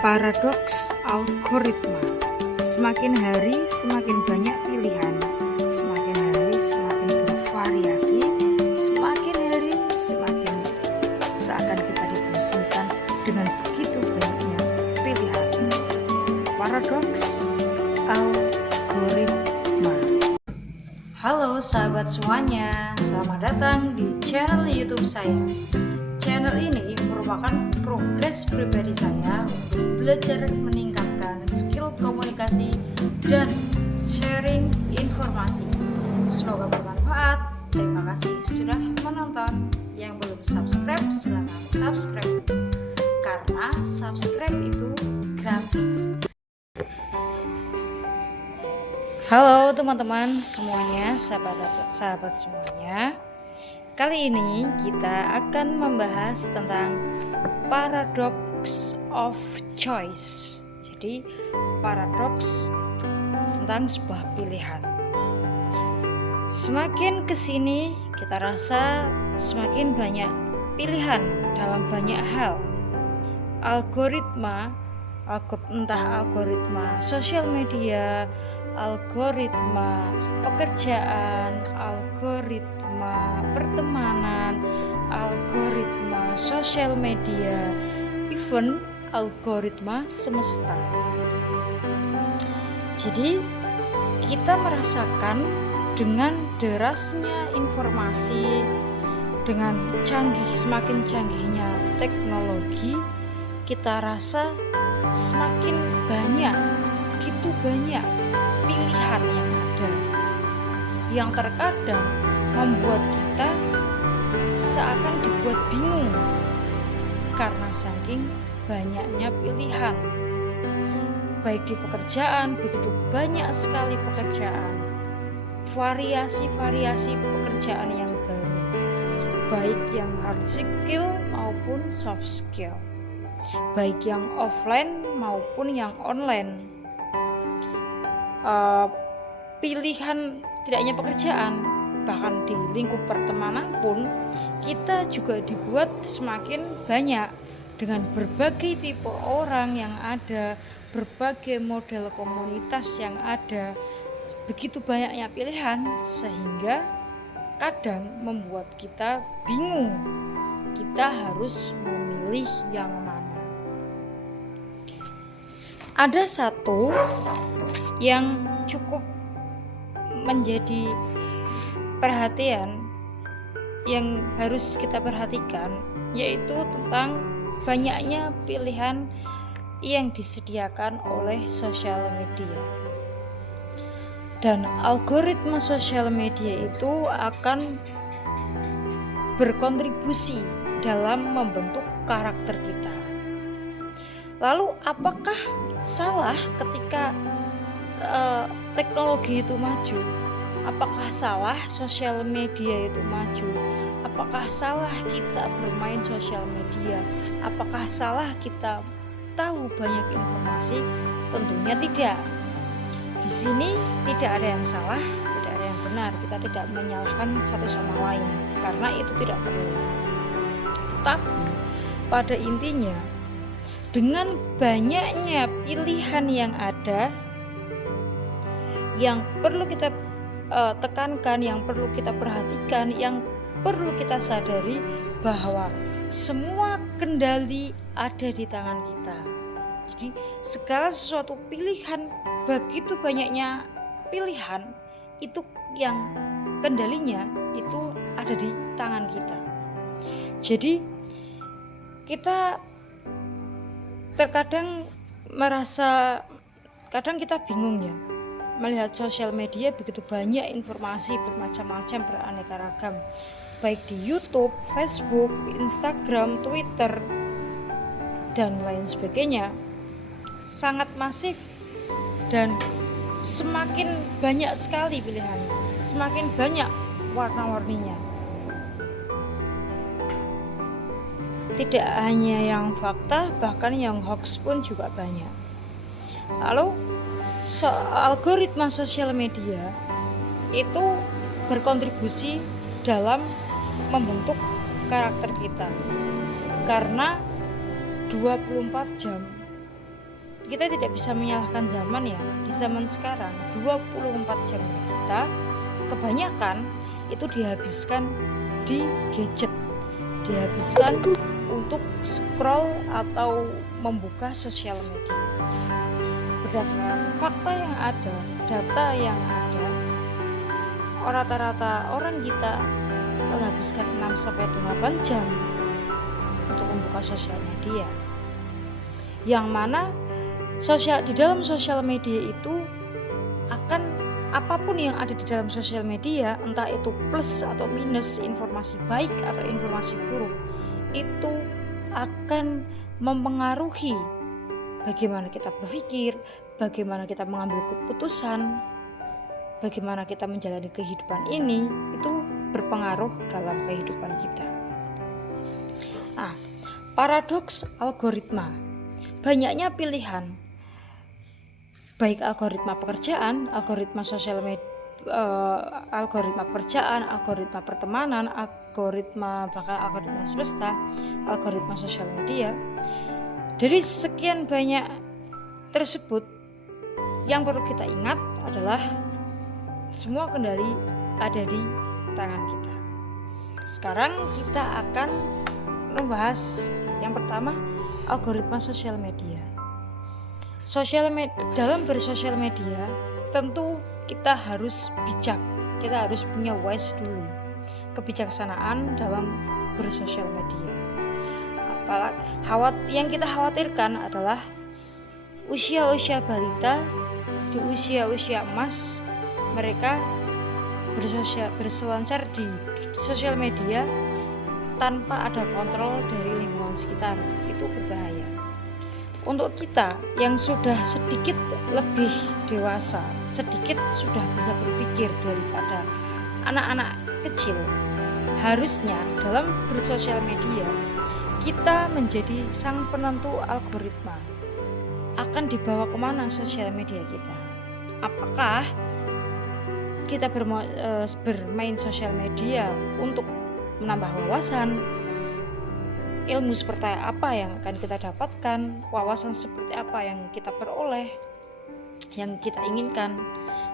Paradoks algoritma. Semakin hari semakin banyak pilihan, semakin hari semakin bervariasi, semakin hari semakin seakan kita dipusingkan dengan begitu banyaknya pilihan. Paradoks algoritma. Halo sahabat semuanya, selamat datang di channel YouTube saya. Channel ini merupakan progres pribadi saya untuk belajar meningkatkan skill komunikasi dan sharing informasi. Semoga bermanfaat. Terima kasih sudah menonton. Yang belum subscribe silahkan subscribe, karena subscribe itu gratis. Halo teman-teman semuanya, sahabat semuanya. Kali ini kita akan membahas tentang paradox of choice. Jadi paradoks tentang sebuah pilihan. Semakin kesini kita rasa semakin banyak pilihan dalam banyak hal. Entah algoritma sosial media, algoritma pekerjaan, algoritma pertemanan, algoritma sosial media, even algoritma semesta. Jadi kita merasakan dengan derasnya informasi, dengan semakin canggihnya teknologi, kita rasa semakin banyak, begitu banyak pilihan yang ada, yang terkadang membuat kita seakan dibuat bingung karena saking banyaknya pilihan. Baik di pekerjaan, begitu banyak sekali pekerjaan, variasi pekerjaan yang baru, baik yang hard skill maupun soft skill, baik yang offline maupun yang online. Pilihan tidak hanya pekerjaan, bahkan di lingkup pertemanan pun kita juga dibuat semakin banyak dengan berbagai tipe orang yang ada, berbagai model komunitas yang ada. Begitu banyaknya pilihan sehingga kadang membuat kita bingung, kita harus memilih yang mana. Ada satu yang cukup menjadi perhatian yang harus kita perhatikan, yaitu tentang banyaknya pilihan yang disediakan oleh sosial media. Dan algoritma sosial media itu akan berkontribusi dalam membentuk karakter kita. Lalu apakah salah ketika teknologi itu maju? Apakah salah sosial media itu maju? Apakah salah kita bermain sosial media? Apakah salah kita tahu banyak informasi? Tentunya tidak. Di sini tidak ada yang salah, tidak ada yang benar. Kita tidak menyalahkan satu sama lain karena itu tidak perlu. Tetapi pada intinya, dengan banyaknya pilihan yang ada, yang perlu kita tekankan, yang perlu kita perhatikan, yang perlu kita sadari bahwa semua kendali ada di tangan kita. Jadi segala sesuatu pilihan, begitu banyaknya pilihan itu yang kendalinya itu ada di tangan kita. Jadi kita terkadang kadang kita bingung ya, melihat sosial media begitu banyak informasi bermacam-macam, beraneka ragam, baik di YouTube, Facebook, Instagram, Twitter, dan lain sebagainya, sangat masif dan semakin banyak sekali pilihannya, semakin banyak warna-warninya. Tidak hanya yang fakta, bahkan yang hoax pun juga banyak. Lalu algoritma sosial media itu berkontribusi dalam membentuk karakter kita, karena 24 jam kita tidak bisa menyalahkan zaman ya. Di zaman sekarang 24 jam kita kebanyakan itu dihabiskan di gadget, dihabiskan untuk scroll atau membuka sosial media. Berdasarkan fakta yang ada, data yang ada, rata-rata orang kita menghabiskan 6-8 jam untuk membuka sosial media, yang mana di dalam sosial media itu akan apapun yang ada di dalam sosial media, entah itu plus atau minus, informasi baik atau informasi buruk, itu akan mempengaruhi bagaimana kita berpikir, bagaimana kita mengambil keputusan, bagaimana kita menjalani kehidupan ini, itu berpengaruh dalam kehidupan kita. Nah, paradoks algoritma. Banyaknya pilihan, baik algoritma pekerjaan, algoritma sosial media, algoritma pekerjaan, algoritma pertemanan, bahkan algoritma semesta, algoritma sosial media. Dari sekian banyak tersebut, yang perlu kita ingat adalah semua kendali ada di tangan kita. Sekarang kita akan membahas yang pertama, algoritma sosial media. Dalam bersosial media tentu kita harus bijak, kita harus punya wise dulu, kebijaksanaan dalam bersosial media. Yang kita khawatirkan adalah usia-usia balita, di usia-usia emas, mereka berselancar di sosial media tanpa ada kontrol dari lingkungan sekitar. Itu berbahaya. Untuk kita yang sudah sedikit lebih dewasa, sedikit sudah bisa berpikir daripada anak-anak kecil, harusnya dalam bersosial media kita menjadi sang penentu algoritma. Akan dibawa kemana sosial media kita? Apakah kita bermain sosial media untuk menambah wawasan, ilmu seperti apa yang akan kita dapatkan, wawasan seperti apa yang kita peroleh, yang kita inginkan.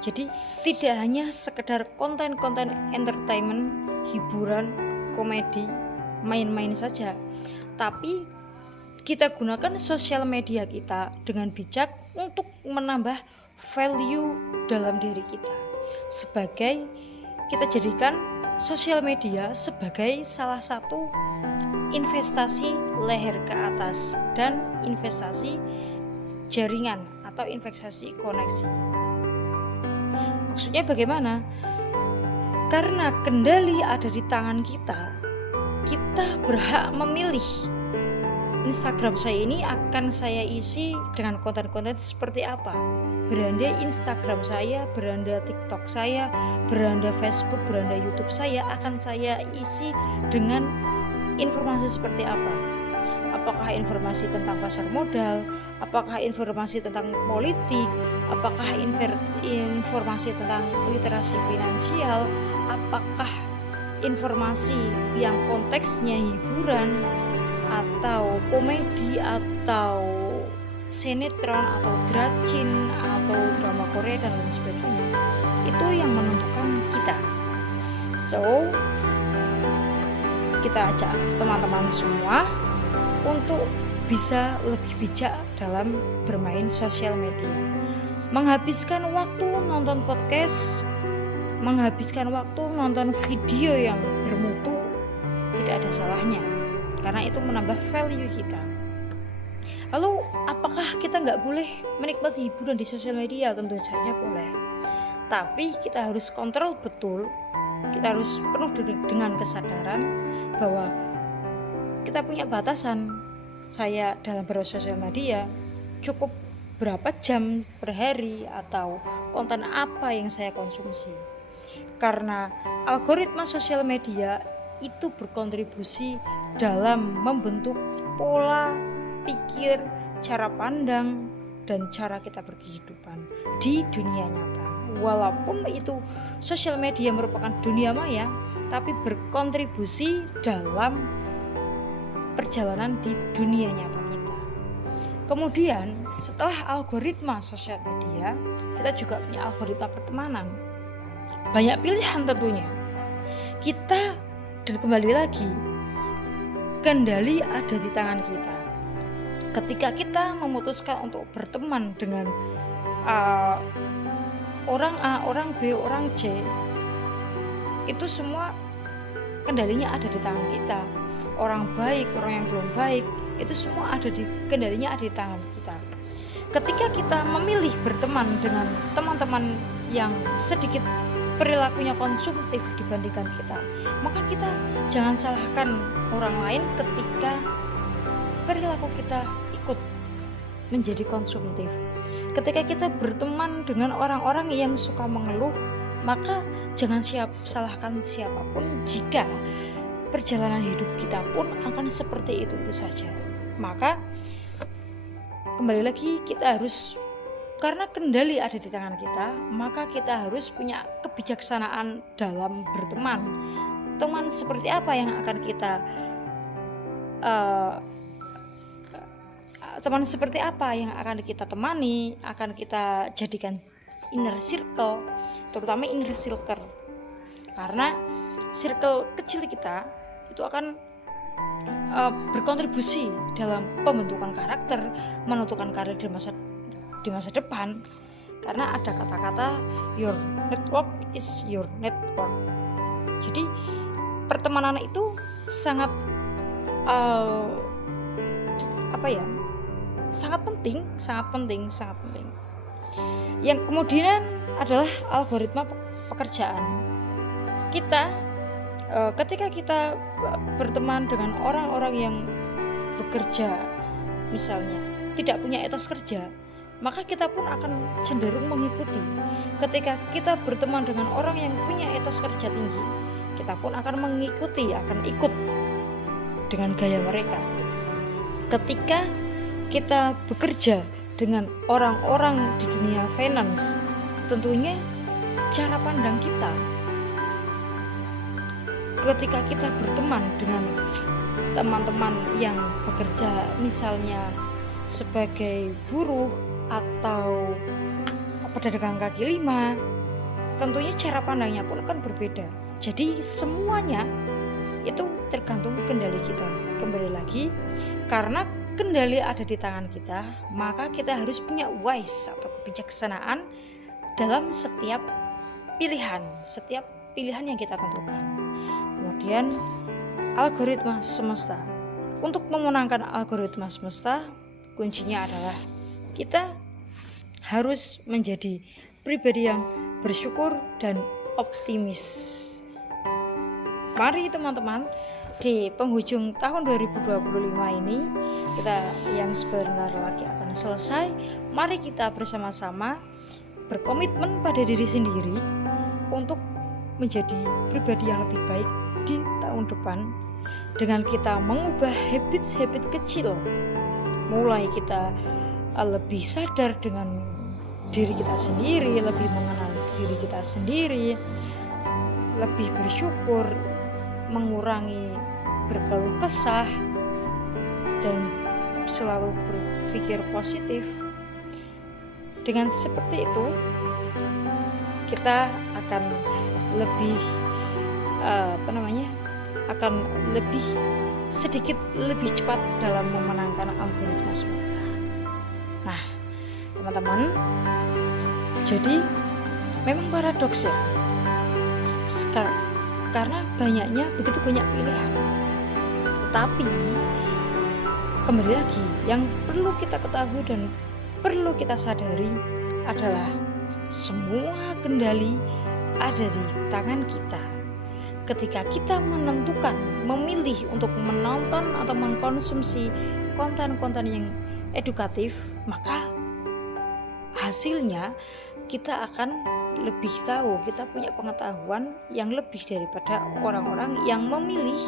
Jadi tidak hanya sekedar konten-konten entertainment, hiburan, komedi, main-main saja, tapi kita gunakan sosial media kita dengan bijak untuk menambah value dalam diri kita. Kita jadikan sosial media sebagai salah satu investasi leher ke atas dan investasi jaringan atau investasi koneksi. Maksudnya bagaimana? Karena kendali ada di tangan kita, kita berhak memilih. Instagram saya ini akan saya isi dengan konten-konten seperti apa. Beranda Instagram saya, beranda TikTok saya, beranda Facebook, beranda YouTube saya akan saya isi dengan informasi seperti apa. Apakah informasi tentang pasar modal, apakah informasi tentang politik, apakah informasi tentang literasi finansial, apakah informasi yang konteksnya hiburan atau komedi atau sinetron atau dracin atau drama Korea dan lain sebagainya. Itu yang menentukan kita. So, kita ajak teman-teman semua untuk bisa lebih bijak dalam bermain sosial media. Menghabiskan waktu nonton podcast, menghabiskan waktu nonton video yang bermutu tidak ada salahnya, karena itu menambah value kita. Lalu apakah kita nggak boleh menikmati hiburan di sosial media? Tentu saja boleh, tapi kita harus kontrol betul. Kita harus penuh dengan kesadaran bahwa kita punya batasan. Saya dalam bersosial media cukup berapa jam per hari atau konten apa yang saya konsumsi. Karena algoritma sosial media itu berkontribusi dalam membentuk pola pikir, cara pandang, dan cara kita berkehidupan di dunia nyata. Walaupun itu sosial media merupakan dunia maya, tapi berkontribusi dalam perjalanan di dunia nyata kita. Kemudian setelah algoritma sosial media, kita juga punya algoritma pertemanan. Banyak pilihan tentunya. Kita, dan kembali lagi, kendali ada di tangan kita. Ketika kita memutuskan untuk berteman dengan orang A, orang B, orang C, itu semua kendalinya ada di tangan kita. Orang baik, orang yang belum baik, itu semua kendalinya ada di tangan kita. Ketika kita memilih berteman dengan teman-teman yang sedikit perilakunya konsumtif dibandingkan kita, maka kita jangan salahkan orang lain ketika perilaku kita ikut menjadi konsumtif. Ketika kita berteman dengan orang-orang yang suka mengeluh, maka jangan salahkan siapapun jika perjalanan hidup kita pun akan seperti itu saja. Maka kembali lagi, kita harus, karena kendali ada di tangan kita, maka kita harus punya kebijaksanaan dalam berteman. Teman seperti apa yang akan kita teman seperti apa yang akan kita temani, akan kita jadikan inner circle, terutama inner circle, karena circle kecil kita itu akan berkontribusi dalam pembentukan karakter, menentukan karir di masa depan. Karena ada kata-kata your network is your network. Jadi pertemanan itu sangat sangat penting. Yang kemudian adalah algoritma pekerjaan kita. Ketika kita berteman dengan orang-orang yang bekerja, misalnya tidak punya etos kerja, maka kita pun akan cenderung mengikuti. Ketika kita berteman dengan orang yang punya etos kerja tinggi, kita pun akan mengikuti, akan ikut dengan gaya mereka. Ketika kita bekerja dengan orang-orang di dunia finance, tentunya cara pandang kita ketika kita berteman dengan teman-teman yang bekerja misalnya sebagai buruh atau pedagang kaki lima, tentunya cara pandangnya pun akan berbeda. Jadi semuanya itu tergantung kendali kita. Kembali lagi, karena kendali ada di tangan kita, maka kita harus punya wise atau kebijaksanaan dalam setiap pilihan yang kita tentukan. Kemudian algoritma semesta. Untuk memenangkan algoritma semesta, kuncinya adalah kita harus menjadi pribadi yang bersyukur dan optimis. Mari teman-teman, di penghujung tahun 2025 ini, kita yang sebentar lagi akan selesai, mari kita bersama-sama berkomitmen pada diri sendiri untuk menjadi pribadi yang lebih baik di tahun depan, dengan kita mengubah habit-habit kecil. Mulai kita lebih sadar dengan diri kita sendiri, lebih mengenal diri kita sendiri, lebih bersyukur, mengurangi berkeluh kesah, dan selalu berpikir positif. Dengan seperti itu, kita akan lebih akan lebih sedikit lebih cepat dalam memenangkan algoritma semesta. Nah, teman-teman, jadi memang paradoks ya, karena begitu banyak pilihan. Tetapi kembali lagi, yang perlu kita ketahui dan perlu kita sadari adalah semua kendali ada di tangan kita. Ketika kita memilih untuk menonton atau mengkonsumsi konten-konten yang edukatif, maka hasilnya kita akan lebih tahu, kita punya pengetahuan yang lebih daripada orang-orang yang memilih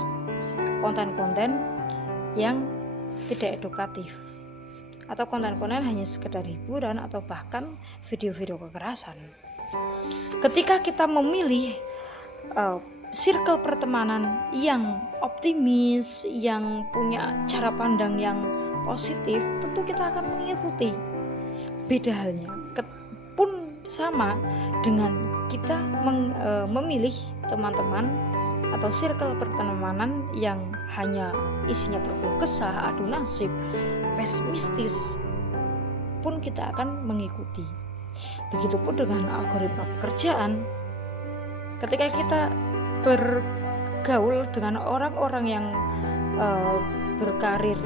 konten-konten yang tidak edukatif atau konten-konten hanya sekedar hiburan atau bahkan video-video kekerasan. Ketika kita memilih circle pertemanan yang optimis, yang punya cara pandang yang positif, tentu kita akan mengikuti. Beda halnya pun sama dengan kita memilih teman-teman atau circle pertemanan yang hanya isinya berkeluh kesah, adu nasib, pesimistis, pun kita akan mengikuti. Begitupun dengan algoritma pekerjaan. Ketika kita bergaul dengan orang-orang yang berkarir,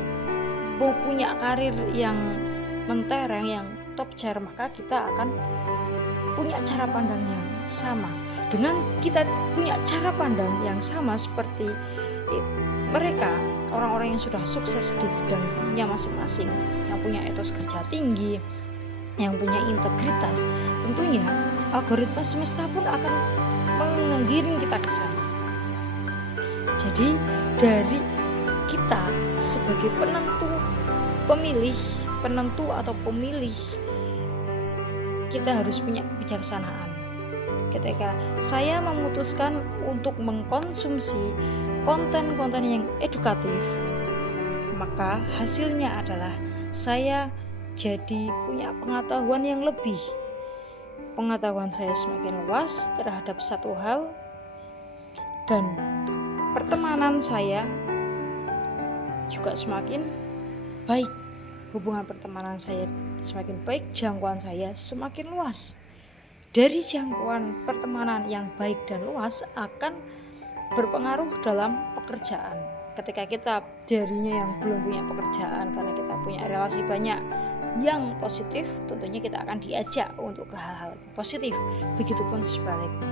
punya karir yang mentereng, yang top tier, maka kita akan punya cara pandang yang sama. Dengan kita punya cara pandang yang sama seperti mereka, orang-orang yang sudah sukses di bidangnya masing-masing, yang punya etos kerja tinggi, yang punya integritas, tentunya algoritma semesta pun akan menggiring kita ke sana. Jadi dari kita sebagai penentu atau pemilih, kita harus punya kebijaksanaan. Ketika saya memutuskan untuk mengkonsumsi konten-konten yang edukatif, maka hasilnya adalah saya jadi punya pengetahuan yang lebih. Pengetahuan saya semakin luas terhadap satu hal, dan pertemanan saya juga semakin baik. Hubungan pertemanan saya semakin baik, jangkauan saya semakin luas. Dari jangkauan pertemanan yang baik dan luas akan berpengaruh dalam pekerjaan. Ketika kita darinya yang belum punya pekerjaan, karena kita punya relasi banyak yang positif, tentunya kita akan diajak untuk ke hal-hal positif. Begitupun sebaliknya,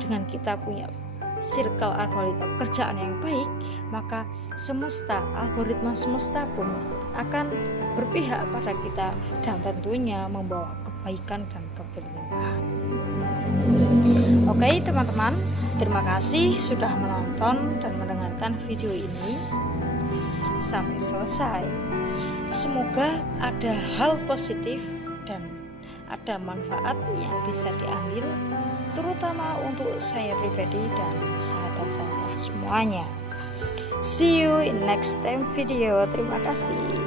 dengan kita punya circle algoritma pekerjaan yang baik, maka algoritma semesta pun akan berpihak pada kita dan tentunya membawa kebaikan dan keberlimpahan. Oke teman-teman, terima kasih sudah menonton dan mendengarkan video ini sampai selesai. Semoga ada hal positif dan ada manfaat yang bisa diambil, terutama untuk saya pribadi dan sahabat-sahabat semuanya. See you in next time video. Terima kasih.